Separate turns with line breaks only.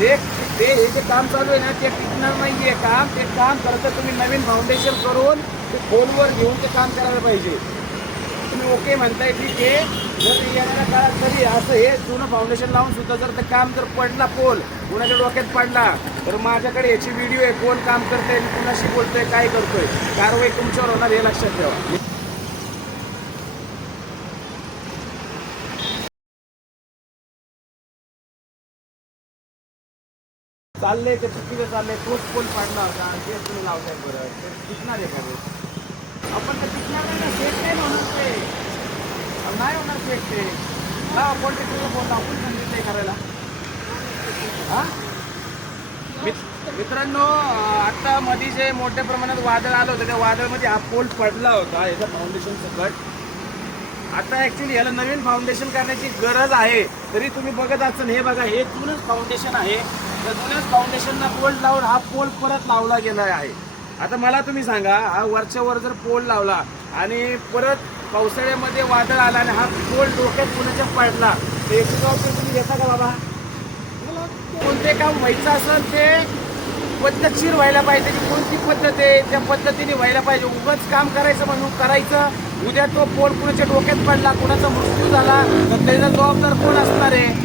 ते ते हे जे काम चालू आहे ना ते टिकणार नाहीये काम. ते काम करतं तुम्ही नवीन फाउंडेशन करून ते फोनवर घेऊन ते काम करायला पाहिजे. तुम्ही ओके म्हणताय ठीक आहे. जर येणाऱ्या काळात तरी असं हे जुनं फाउंडेशन लावून सुद्धा जर ते काम जर पडला पोल कुणाच्या डोक्यात पडला तर माझ्याकडे याची व्हिडिओ आहे कोण काम करतंय कुणाशी बोलतोय काय करतोय. कारवाई तुमच्यावर होणार हे लक्षात ठेवा. चालले ते चुकीचं चालले तोच पोल पाडला होता? ते तुम्ही लावताय बरं. ते टिकणार आहे का आपण तर टिकणार नाही ना. सेट नाही ते. नाही होणार सेट ते. हा कोण टिकलं बोल आपण सांगितलंय करायला? हा? मित्रांनो आता मध्ये जे मोठ्या प्रमाणात वादळ आलं होतं त्या वादळामध्ये हा पोल पडला होता. याचा फाउंडेशन सकट आता ऍक्च्युली याला नवीन फाउंडेशन करण्याची गरज आहे. तरी तुम्ही बघत असाल हे बघा हे जुनच फाउंडेशन आहे. तर जुन्याच फाउंडेशनला पोल लावून हा पोल परत लावला गेला आहे. आता मला तुम्ही सांगा हा वरच्या वर जर पोल लावला आणि परत पावसाळ्यामध्ये वादळ आला आणि हा पोल डोक्यात कुणाच्या पडला तर याची जबाबदारी तुम्ही घेता का बाबा? कोणते काम व्हायचं असेल ते पद्धतशीर व्हायला पाहिजे त्याची कोणती पद्धत आहे त्या पद्धतीने व्हायला पाहिजे. उगंच काम करायचं म्हणून करायचं. उद्या तो पोट कुणाच्या डोक्यात पडला कुणाचा मृत्यू झाला तर त्याचा जबाबदार कोण असणार आहे?